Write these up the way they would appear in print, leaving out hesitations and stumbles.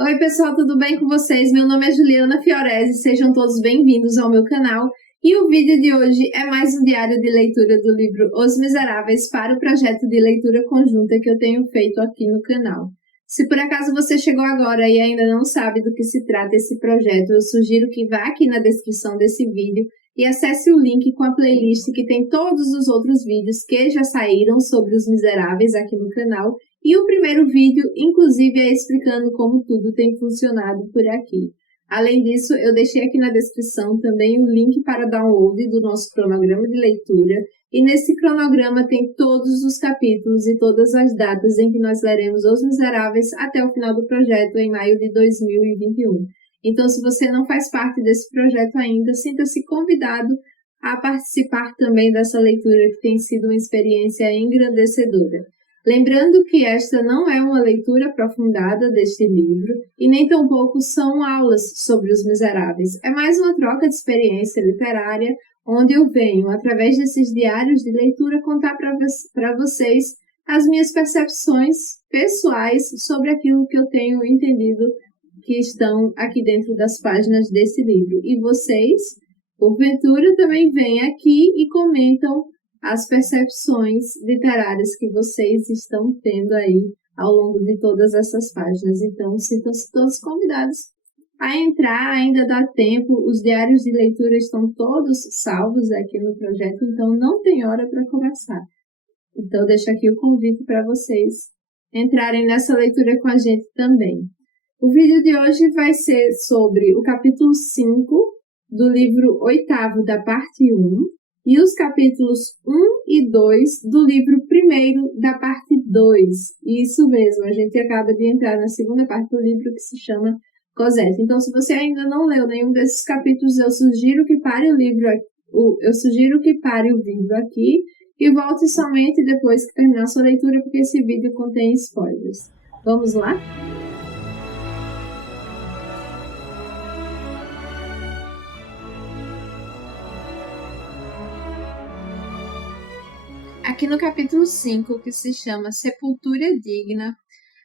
Oi, pessoal, tudo bem com vocês? Meu nome é Juliana Fiorese, sejam todos bem-vindos ao meu canal. E o vídeo de hoje é mais um diário de leitura do livro Os Miseráveis para o projeto de leitura conjunta que eu tenho feito aqui no canal. Se por acaso você chegou agora e ainda não sabe do que se trata esse projeto, eu sugiro que vá aqui na descrição desse vídeo e acesse o link com a playlist que tem todos os outros vídeos que já saíram sobre Os Miseráveis aqui no canal. E o primeiro vídeo, inclusive, é explicando como tudo tem funcionado por aqui. Além disso, eu deixei aqui na descrição também o link para download do nosso cronograma de leitura. E nesse cronograma tem todos os capítulos e todas as datas em que nós leremos Os Miseráveis até o final do projeto, em maio de 2021. Então, se você não faz parte desse projeto ainda, sinta-se convidado a participar também dessa leitura que tem sido uma experiência engrandecedora. Lembrando que esta não é uma leitura aprofundada deste livro e nem tampouco são aulas sobre Os Miseráveis. É mais uma troca de experiência literária, onde eu venho, através desses diários de leitura, contar para vocês as minhas percepções pessoais sobre aquilo que eu tenho entendido que estão aqui dentro das páginas desse livro. E vocês, porventura, também vêm aqui e comentam as percepções literárias que vocês estão tendo aí ao longo de todas essas páginas. Então, sintam-se todos convidados a entrar, ainda dá tempo, os diários de leitura estão todos salvos aqui no projeto, então não tem hora para começar. Então, deixo aqui o convite para vocês entrarem nessa leitura com a gente também. O vídeo de hoje vai ser sobre o capítulo 5 do livro 8º da parte 1, e os capítulos 1 e 2 do livro 1º da parte 2. Isso mesmo, a gente acaba de entrar na segunda parte do livro que se chama Cosette. Então, se você ainda não leu nenhum desses capítulos, eu sugiro que pare o vídeo aqui e volte somente depois que terminar a sua leitura, porque esse vídeo contém spoilers. Vamos lá? Aqui no capítulo 5, que se chama Sepultura Digna,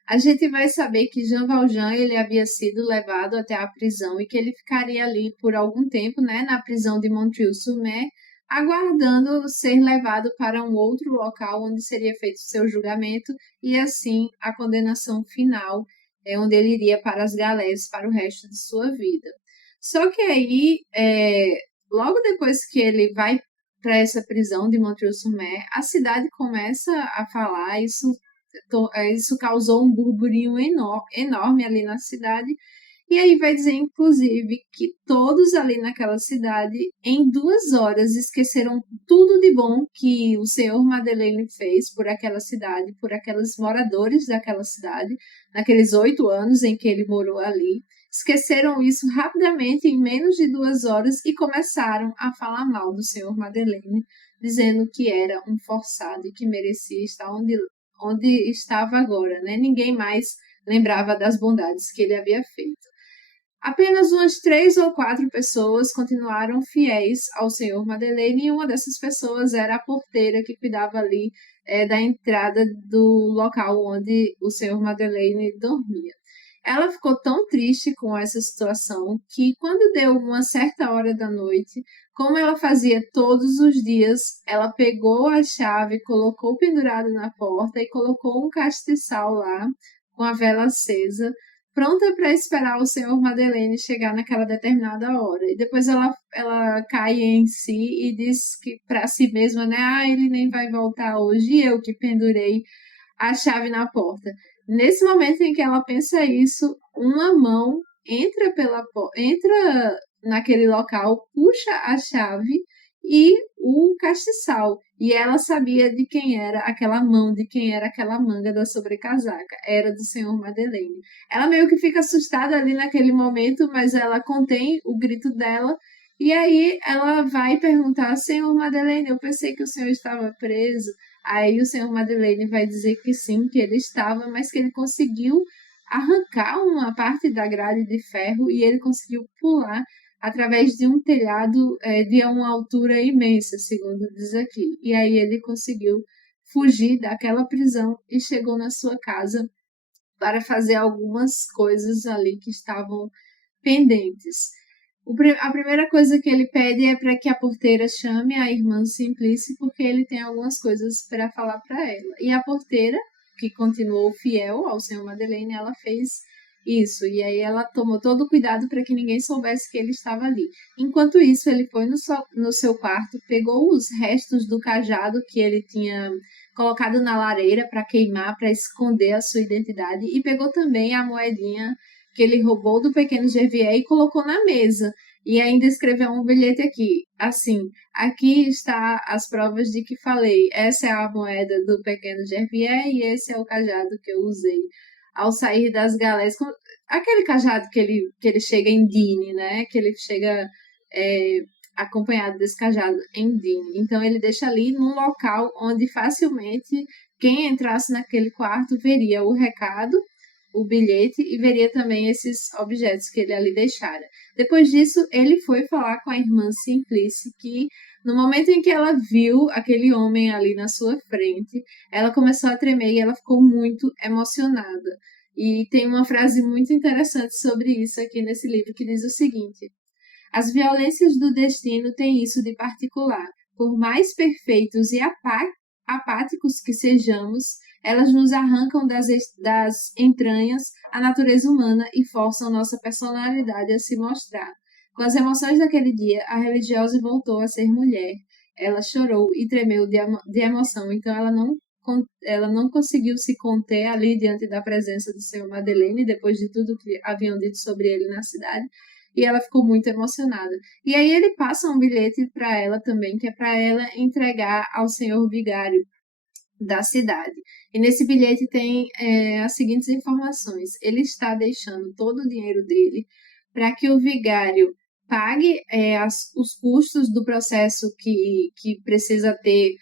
a gente vai saber que Jean Valjean ele havia sido levado até a prisão e que ele ficaria ali por algum tempo, né, na prisão de Montreuil-sur-Mer, aguardando ser levado para um outro local onde seria feito seu julgamento e assim a condenação final, onde ele iria para as galés para o resto de sua vida. Só que aí, logo depois que ele vai para essa prisão de Montreuil-sur-Mer, a cidade começa a falar, isso causou um burburinho enorme ali na cidade, e aí vai dizer, inclusive, que todos ali naquela cidade, em 2 horas, esqueceram tudo de bom que o senhor Madeleine fez por aquela cidade, por aqueles moradores daquela cidade, naqueles 8 anos em que ele morou ali. Esqueceram isso rapidamente, em menos de 2 horas, e começaram a falar mal do senhor Madeleine, dizendo que era um forçado e que merecia estar onde estava agora, né? Ninguém mais lembrava das bondades que ele havia feito. Apenas umas 3 ou 4 pessoas continuaram fiéis ao senhor Madeleine, e uma dessas pessoas era a porteira que cuidava ali da entrada do local onde o senhor Madeleine dormia. Ela ficou tão triste com essa situação que, quando deu uma certa hora da noite, como ela fazia todos os dias, ela pegou a chave, colocou pendurado na porta e colocou um castiçal lá, com a vela acesa, pronta para esperar o senhor Madeleine chegar naquela determinada hora. E depois ela cai em si e diz que para si mesma, né? Ah, ele nem vai voltar hoje, e eu que pendurei a chave na porta. Nesse momento em que ela pensa isso, uma mão entra naquele local, puxa a chave e o castiçal. E ela sabia de quem era aquela mão, de quem era aquela manga da sobrecasaca. Era do senhor Madeleine. Ela meio que fica assustada ali naquele momento, mas ela contém o grito dela. E aí ela vai perguntar: senhor Madeleine, eu pensei que o senhor estava preso. Aí o senhor Madeleine vai dizer que sim, que ele estava, mas que ele conseguiu arrancar uma parte da grade de ferro e ele conseguiu pular através de um telhado de uma altura imensa, segundo diz aqui. E aí ele conseguiu fugir daquela prisão e chegou na sua casa para fazer algumas coisas ali que estavam pendentes. A primeira coisa que ele pede é para que a porteira chame a irmã Simplice, porque ele tem algumas coisas para falar para ela. E a porteira, que continuou fiel ao senhor Madeleine, ela fez isso. E aí ela tomou todo o cuidado para que ninguém soubesse que ele estava ali. Enquanto isso, ele foi no seu quarto, pegou os restos do cajado que ele tinha colocado na lareira para queimar, para esconder a sua identidade, e pegou também a moedinha que ele roubou do pequeno Gervier e colocou na mesa. E ainda escreveu um bilhete aqui, assim, aqui está as provas de que falei, essa é a moeda do pequeno Gervier e esse é o cajado que eu usei. Ao sair das galés, aquele cajado que ele chega em Dine, né, que ele chega acompanhado desse cajado em Dine. Então ele deixa ali num local onde facilmente quem entrasse naquele quarto veria o recado, o bilhete e veria também esses objetos que ele ali deixara. Depois disso, ele foi falar com a irmã Simplice, que no momento em que ela viu aquele homem ali na sua frente, ela começou a tremer e ela ficou muito emocionada. E tem uma frase muito interessante sobre isso aqui nesse livro, que diz o seguinte: as violências do destino têm isso de particular. Por mais perfeitos e apáticos que sejamos, elas nos arrancam das entranhas a natureza humana e forçam nossa personalidade a se mostrar. Com as emoções daquele dia, a religiosa voltou a ser mulher. Ela chorou e tremeu de emoção, então ela não conseguiu se conter ali diante da presença do Senhor Madeleine, depois de tudo que haviam dito sobre ele na cidade, e ela ficou muito emocionada. E aí ele passa um bilhete para ela também, que é para ela entregar ao senhor vigário da cidade. E nesse bilhete tem as seguintes informações: ele está deixando todo o dinheiro dele para que o vigário pague os custos do processo que precisa ter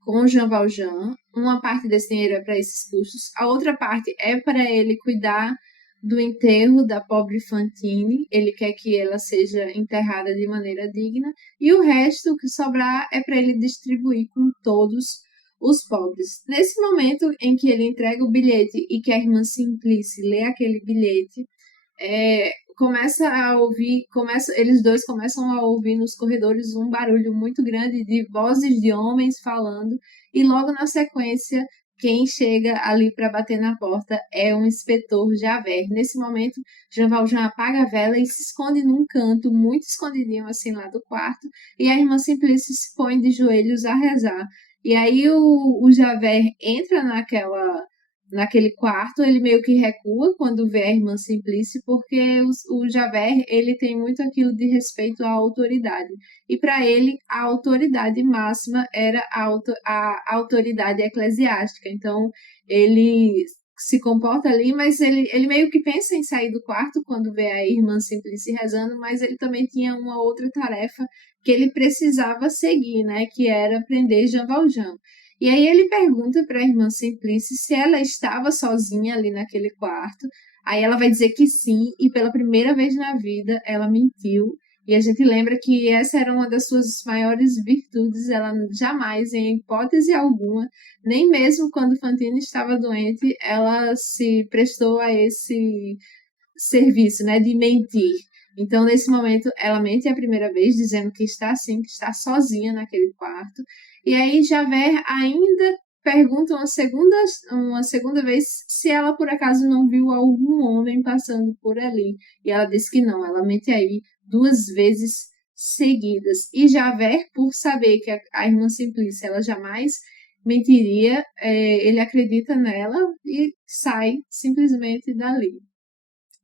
com Jean Valjean. Uma parte desse dinheiro é para esses custos, a outra parte é para ele cuidar do enterro da pobre Fantine. Ele quer que ela seja enterrada de maneira digna, e o resto que sobrar é para ele distribuir com todos os pobres. Nesse momento em que ele entrega o bilhete e que a irmã Simplice lê aquele bilhete, eles dois começam a ouvir nos corredores um barulho muito grande de vozes de homens falando, e logo na sequência quem chega ali para bater na porta é um inspetor Javert. Nesse momento, Jean Valjean apaga a vela e se esconde num canto, muito escondidinho assim lá do quarto, e a irmã Simplice se põe de joelhos a rezar. E aí o Javert entra naquele quarto, ele meio que recua quando vê a irmã Simplice, porque o Javert, ele tem muito aquilo de respeito à autoridade. E para ele, a autoridade máxima era a autoridade eclesiástica. Então, ele se comporta ali, mas ele meio que pensa em sair do quarto quando vê a irmã Simplice rezando, mas ele também tinha uma outra tarefa que ele precisava seguir, né, que era prender Jean Valjean. E aí ele pergunta para a irmã Simplice se ela estava sozinha ali naquele quarto. Aí ela vai dizer que sim, e pela primeira vez na vida ela mentiu. E a gente lembra que essa era uma das suas maiores virtudes. Ela jamais, em hipótese alguma, nem mesmo quando Fantine estava doente, ela se prestou a esse serviço, né, de mentir. Então, nesse momento, ela mente a primeira vez, dizendo que está assim, que está sozinha naquele quarto. E aí, Javert ainda pergunta uma segunda vez se ela, por acaso, não viu algum homem passando por ali. E ela diz que não, ela mente aí 2 vezes seguidas. E Javert, por saber que a irmã Simplice, ela jamais mentiria, ele acredita nela e sai simplesmente dali.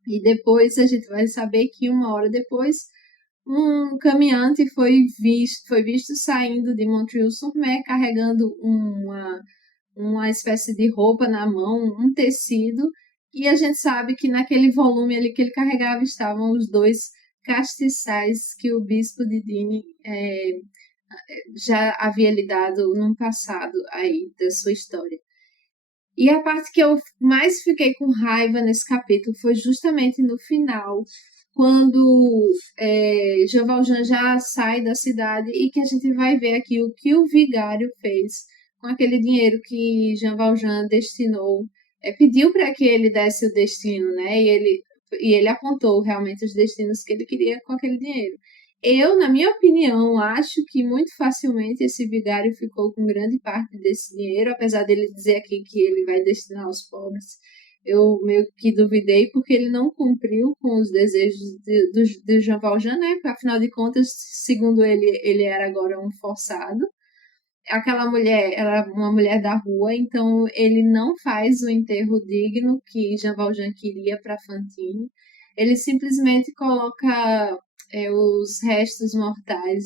E depois a gente vai saber que 1 hora depois, um caminhante foi visto saindo de Montreuil-sur-Mer carregando uma espécie de roupa na mão, um tecido, e a gente sabe que naquele volume ali que ele carregava estavam os 2 castiçais que o bispo de Digne já havia lhe dado num passado aí da sua história. E a parte que eu mais fiquei com raiva nesse capítulo foi justamente no final, quando Jean Valjean já sai da cidade e que a gente vai ver aqui o que o vigário fez com aquele dinheiro que Jean Valjean destinou pediu para que ele desse o destino, né? E ele apontou realmente os destinos que ele queria com aquele dinheiro. Eu, na minha opinião, acho que muito facilmente esse vigário ficou com grande parte desse dinheiro, apesar dele dizer aqui que ele vai destinar aos pobres. Eu meio que duvidei porque ele não cumpriu com os desejos de Jean Valjean, né? Porque, afinal de contas, segundo ele era agora um forçado. Aquela mulher, ela é uma mulher da rua, então ele não faz o enterro digno que Jean Valjean queria para Fantine. Ele simplesmente coloca os restos mortais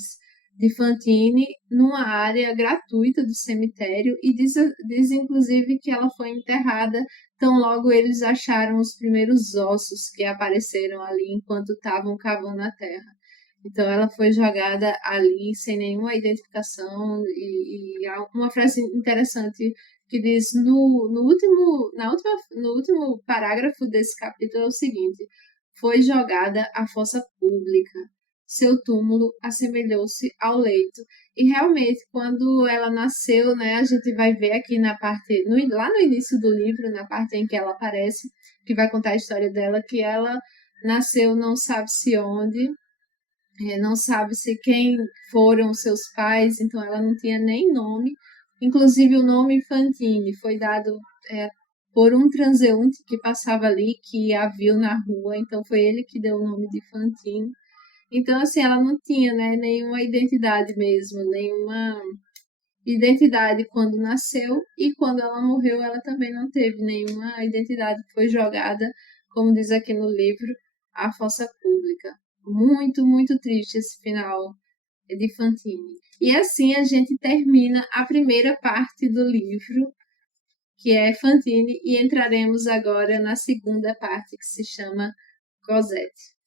de Fantine numa área gratuita do cemitério e diz inclusive que ela foi enterrada tão logo eles acharam os primeiros ossos que apareceram ali enquanto estavam cavando a terra. Então ela foi jogada ali sem nenhuma identificação e há uma frase interessante que diz no último parágrafo desse capítulo é o seguinte: foi jogada à fossa pública. Seu túmulo assemelhou-se ao leito. E realmente, quando ela nasceu, né, a gente vai ver aqui na parte, lá no início do livro, na parte em que ela aparece, que vai contar a história dela, que ela nasceu não sabe-se onde, não sabe-se quem foram seus pais, então ela não tinha nem nome. Inclusive o nome Fantine foi dado por um transeunte que passava ali, que a viu na rua, então foi ele que deu o nome de Fantine. Então, assim, ela não tinha, né, nenhuma identidade mesmo, nenhuma identidade quando nasceu, e quando ela morreu ela também não teve nenhuma identidade, foi jogada, como diz aqui no livro, à fossa pública. Muito, muito triste esse final de Fantine. E assim a gente termina a primeira parte do livro, que é Fantine, e entraremos agora na segunda parte, que se chama Cosette.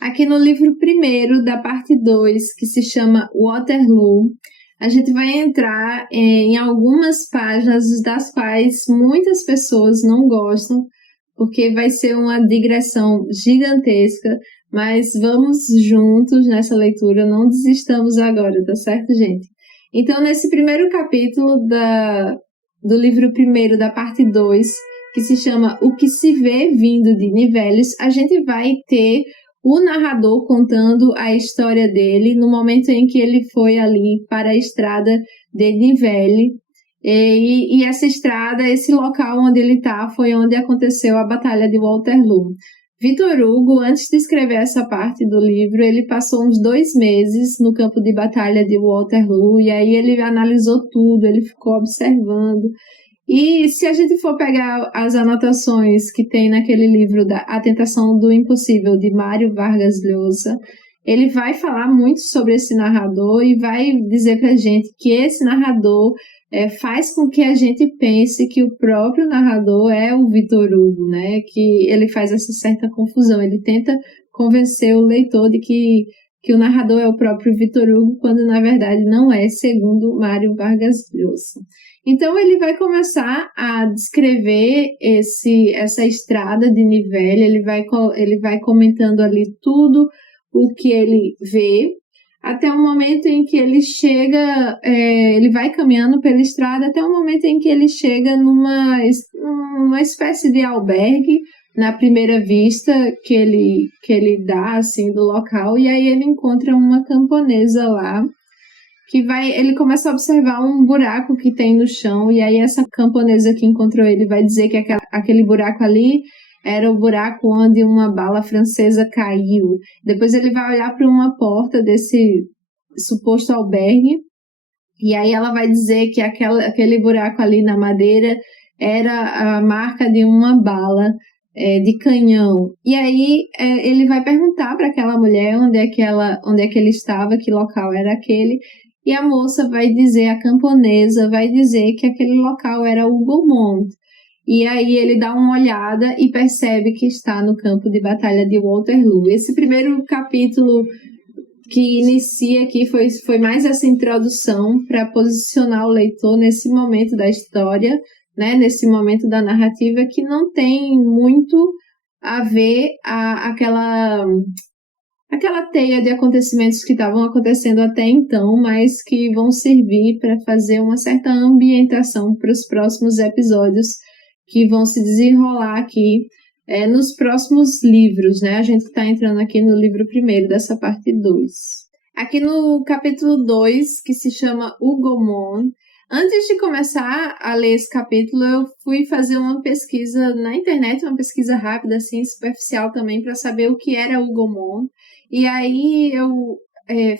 Aqui no livro primeiro, da parte 2, que se chama Waterloo, a gente vai entrar em algumas páginas das quais muitas pessoas não gostam, porque vai ser uma digressão gigantesca, mas vamos juntos nessa leitura, não desistamos agora, tá certo, gente? Então, nesse primeiro capítulo do livro primeiro, da parte 2, que se chama O que se vê vindo de Nivelles, a gente vai ter o narrador contando a história dele no momento em que ele foi ali para a estrada de Nivelles. E essa estrada, esse local onde ele está, foi onde aconteceu a Batalha de Waterloo. Victor Hugo, antes de escrever essa parte do livro, ele passou uns 2 meses no campo de batalha de Waterloo, e aí ele analisou tudo, ele ficou observando. E se a gente for pegar as anotações que tem naquele livro da A Tentação do Impossível, de Mário Vargas Llosa, ele vai falar muito sobre esse narrador e vai dizer pra gente que esse narrador faz com que a gente pense que o próprio narrador é o Victor Hugo, né? Que ele faz essa certa confusão, ele tenta convencer o leitor de que o narrador é o próprio Victor Hugo, quando na verdade não é, segundo Mário Vargas Llosa. Então ele vai começar a descrever essa estrada de Nivelles, ele vai comentando ali tudo o que ele vê, até o momento em que ele chega, ele vai caminhando pela estrada até o momento em que ele chega numa espécie de albergue, na primeira vista que ele dá assim do local, e aí ele encontra uma camponesa lá, ele começa a observar um buraco que tem no chão, e aí essa camponesa que encontrou ele vai dizer que aquele buraco ali era o buraco onde uma bala francesa caiu. Depois ele vai olhar para uma porta desse suposto albergue, e aí ela vai dizer que aquele buraco ali na madeira era a marca de uma bala de canhão. E aí ele vai perguntar para aquela mulher onde é que ele estava, que local era aquele, e a moça vai dizer, a camponesa vai dizer que aquele local era o Gaumont. E aí ele dá uma olhada e percebe que está no campo de batalha de Waterloo. Esse primeiro capítulo que inicia aqui foi mais essa introdução para posicionar o leitor nesse momento da história, né, nesse momento da narrativa, que não tem muito a ver aquela teia de acontecimentos que estavam acontecendo até então, mas que vão servir para fazer uma certa ambientação para os próximos episódios que vão se desenrolar aqui nos próximos livros, né? A gente está entrando aqui no livro primeiro dessa parte 2. Aqui no capítulo 2, que se chama Ugomon, antes de começar a ler esse capítulo, eu fui fazer uma pesquisa na internet, uma pesquisa rápida, assim, superficial também, para saber o que era Ugomon. E aí eu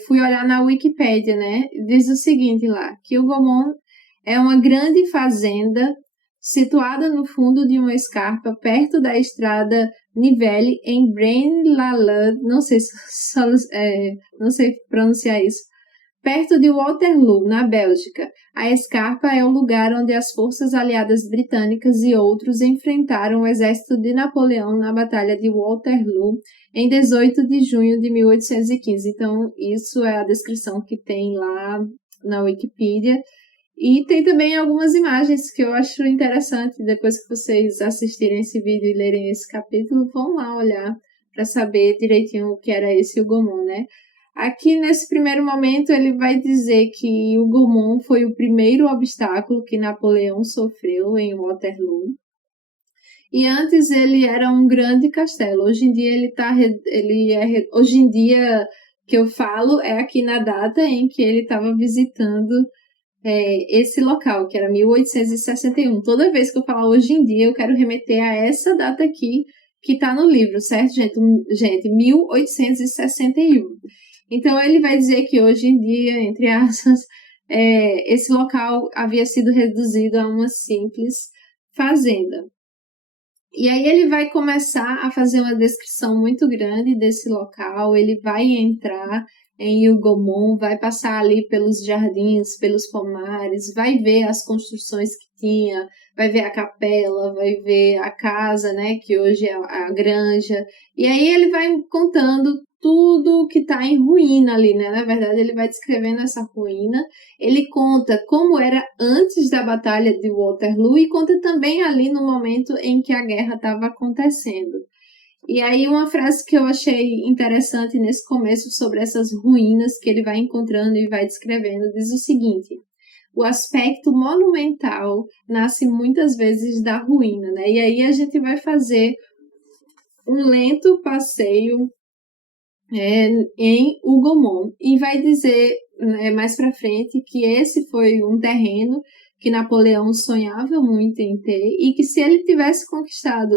fui olhar na Wikipédia, né? Diz o seguinte lá, que Ugomon é uma grande fazenda situada no fundo de uma escarpa, perto da estrada Nivelle, em Braine-l'Alleud, não sei pronunciar isso, perto de Waterloo, na Bélgica. A escarpa é o lugar onde as forças aliadas britânicas e outros enfrentaram o exército de Napoleão na Batalha de Waterloo, em 18 de junho de 1815. Então, isso é a descrição que tem lá na Wikipedia. E tem também algumas imagens que eu acho interessante. Depois que vocês assistirem esse vídeo e lerem esse capítulo, vão lá olhar para saber direitinho o que era esse Ugomon, né? Aqui, nesse primeiro momento, ele vai dizer que Ugomon foi o primeiro obstáculo que Napoleão sofreu em Waterloo. E antes ele era um grande castelo. Hoje em dia hoje em dia que eu falo é aqui na data em que ele estava visitando esse local, que era 1861. Toda vez que eu falar hoje em dia, eu quero remeter a essa data aqui que está no livro, certo, gente? Gente, 1861. Então, ele vai dizer que hoje em dia, entre aspas, esse local havia sido reduzido a uma simples fazenda. E aí ele vai começar a fazer uma descrição muito grande desse local, ele vai entrar em Ugomon, vai passar ali pelos jardins, pelos pomares, vai ver as construções que tinha, vai ver a capela, vai ver a casa, né, que hoje é a granja. E aí ele vai contando tudo que está em ruína ali, né? Na verdade, ele vai descrevendo essa ruína. Ele conta como era antes da Batalha de Waterloo e conta também ali no momento em que a guerra estava acontecendo. E aí uma frase que eu achei interessante nesse começo sobre essas ruínas que ele vai encontrando e vai descrevendo, diz o seguinte: o aspecto monumental nasce muitas vezes da ruína, né? E aí a gente vai fazer um lento passeio em Ugomon e vai dizer mais para frente que esse foi um terreno que Napoleão sonhava muito em ter e que se ele tivesse conquistado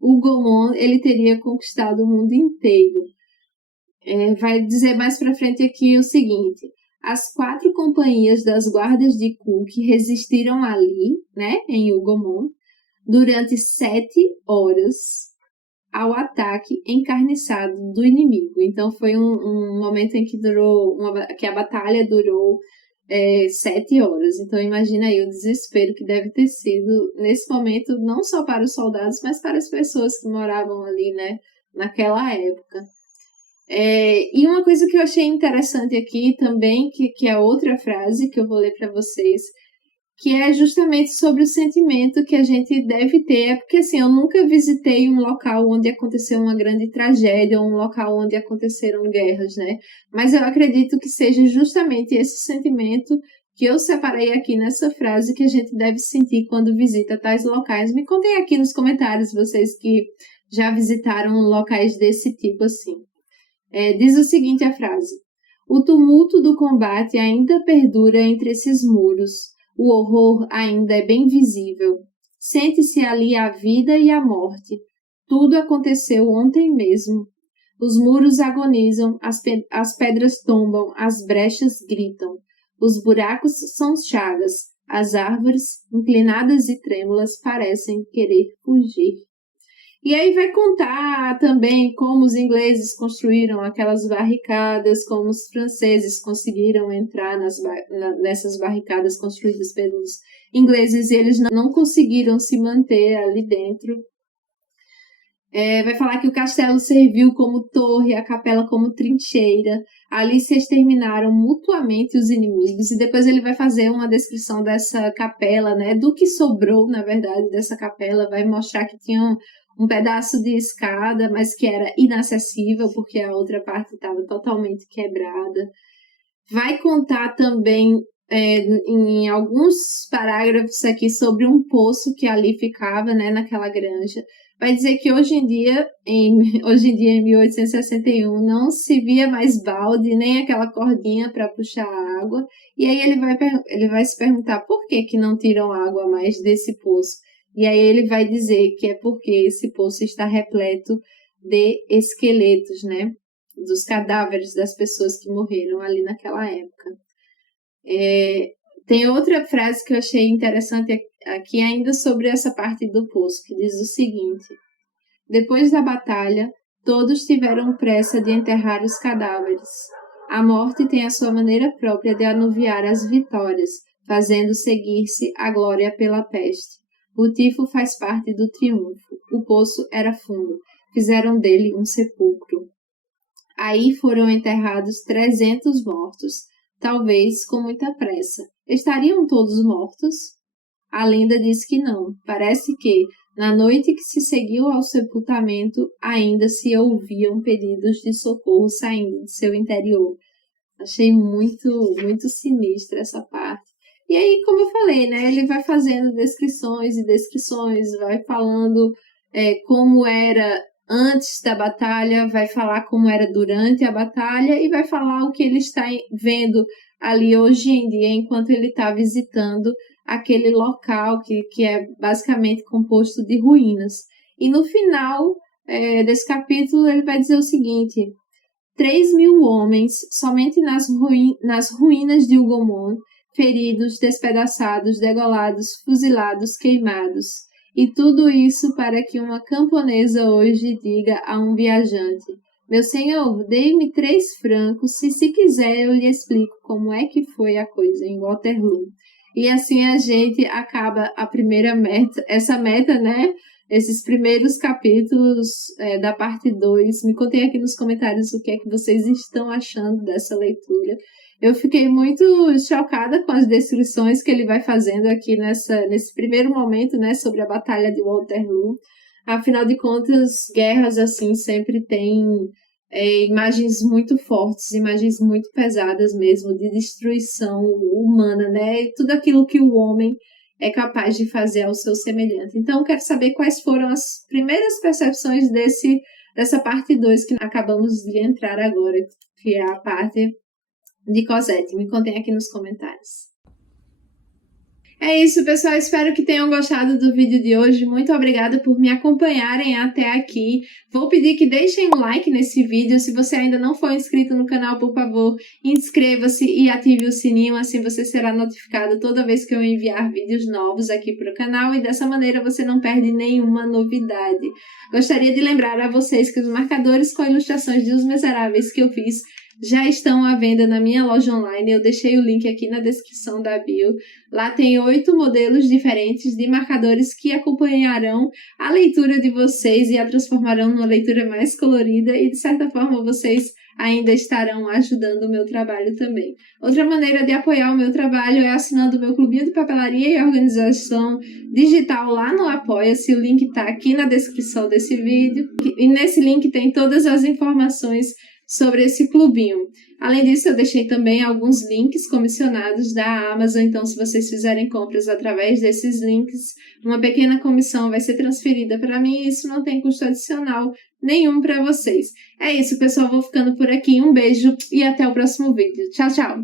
Ugomon, ele teria conquistado o mundo inteiro. Vai dizer mais para frente aqui o seguinte: as 4 companhias das guardas de Cook resistiram ali, né, em Ugomon, durante 7 horas ao ataque encarniçado do inimigo. Então foi um momento em que que a batalha durou 7 horas. Então imagina aí o desespero que deve ter sido nesse momento, não só para os soldados, mas para as pessoas que moravam ali, né, naquela época. E uma coisa que eu achei interessante aqui também, que é outra frase que eu vou ler para vocês, que é justamente sobre o sentimento que a gente deve ter. Porque assim, eu nunca visitei um local onde aconteceu uma grande tragédia, ou um local onde aconteceram guerras, né? Mas eu acredito que seja justamente esse sentimento que eu separei aqui nessa frase que a gente deve sentir quando visita tais locais. Me contem aqui nos comentários, vocês que já visitaram locais desse tipo assim. Diz o seguinte a frase: o tumulto do combate ainda perdura entre esses muros. O horror ainda é bem visível. Sente-se ali a vida e a morte. Tudo aconteceu ontem mesmo. Os muros agonizam, as pedras tombam, as brechas gritam. Os buracos são chagas. As árvores, inclinadas e trêmulas, parecem querer fugir. E aí vai contar também como os ingleses construíram aquelas barricadas, como os franceses conseguiram entrar nessas barricadas construídas pelos ingleses e eles não conseguiram se manter ali dentro. Vai falar que o castelo serviu como torre, a capela como trincheira. Ali se exterminaram mutuamente os inimigos. E depois ele vai fazer uma descrição dessa capela, né? Do que sobrou, na verdade, dessa capela. Vai mostrar que tinha um pedaço de escada, mas que era inacessível, porque a outra parte estava totalmente quebrada. Vai contar também em alguns parágrafos aqui sobre um poço que ali ficava, né, naquela granja. Vai dizer que hoje em dia, em 1861, não se via mais balde, nem aquela cordinha para puxar a água. E aí ele vai se perguntar por que não tiram água mais desse poço. E aí ele vai dizer que é porque esse poço está repleto de esqueletos, né? Dos cadáveres das pessoas que morreram ali naquela época. Tem outra frase que eu achei interessante aqui ainda sobre essa parte do poço, que diz o seguinte: depois da batalha, todos tiveram pressa de enterrar os cadáveres. A morte tem a sua maneira própria de anuviar as vitórias, fazendo seguir-se a glória pela peste. O tifo faz parte do triunfo. O poço era fundo. Fizeram dele um sepulcro. Aí foram enterrados 300 mortos, talvez com muita pressa. Estariam todos mortos? A lenda diz que não. Parece que, na noite que se seguiu ao sepultamento, ainda se ouviam pedidos de socorro saindo de seu interior. Achei muito, muito sinistra essa parte. E aí, como eu falei, né, ele vai fazendo descrições e descrições, vai falando como era antes da batalha, vai falar como era durante a batalha e vai falar o que ele está vendo ali hoje em dia, enquanto ele está visitando aquele local que é basicamente composto de ruínas. E no final desse capítulo ele vai dizer o seguinte: 3.000 homens, somente nas ruínas de Hugomon, feridos, despedaçados, degolados, fuzilados, queimados. E tudo isso para que uma camponesa hoje diga a um viajante: meu senhor, dê-me 3 francos, se quiser eu lhe explico como é que foi a coisa em Waterloo. E assim a gente acaba a primeira meta, essa meta, né? Esses primeiros capítulos da parte 2. Me contem aqui nos comentários o que é que vocês estão achando dessa leitura. Eu fiquei muito chocada com as descrições que ele vai fazendo aqui nesse primeiro momento, né, sobre a Batalha de Waterloo. Afinal de contas, guerras assim sempre têm imagens muito fortes, imagens muito pesadas mesmo, de destruição humana, né? E tudo aquilo que o homem é capaz de fazer ao seu semelhante. Então, quero saber quais foram as primeiras percepções dessa parte 2 que acabamos de entrar agora, que é a parte de Cosette. Me contem aqui nos comentários. É isso, pessoal. Espero que tenham gostado do vídeo de hoje. Muito obrigada por me acompanharem até aqui. Vou pedir que deixem um like nesse vídeo. Se você ainda não for inscrito no canal, por favor, inscreva-se e ative o sininho. Assim você será notificado toda vez que eu enviar vídeos novos aqui para o canal. E dessa maneira você não perde nenhuma novidade. Gostaria de lembrar a vocês que os marcadores com ilustrações de Os Miseráveis que eu fiz já estão à venda na minha loja online. Eu deixei o link aqui na descrição da bio. Lá tem 8 modelos diferentes de marcadores que acompanharão a leitura de vocês e a transformarão numa leitura mais colorida e, de certa forma, vocês ainda estarão ajudando o meu trabalho também. Outra maneira de apoiar o meu trabalho é assinando o meu clubinho de papelaria e organização digital lá no Apoia-se. O link está aqui na descrição desse vídeo. E nesse link tem todas as informações sobre esse clubinho. Além disso, eu deixei também alguns links comissionados da Amazon, então se vocês fizerem compras através desses links, uma pequena comissão vai ser transferida para mim e isso não tem custo adicional nenhum para vocês. É isso, pessoal, vou ficando por aqui. Um beijo e até o próximo vídeo. Tchau, tchau!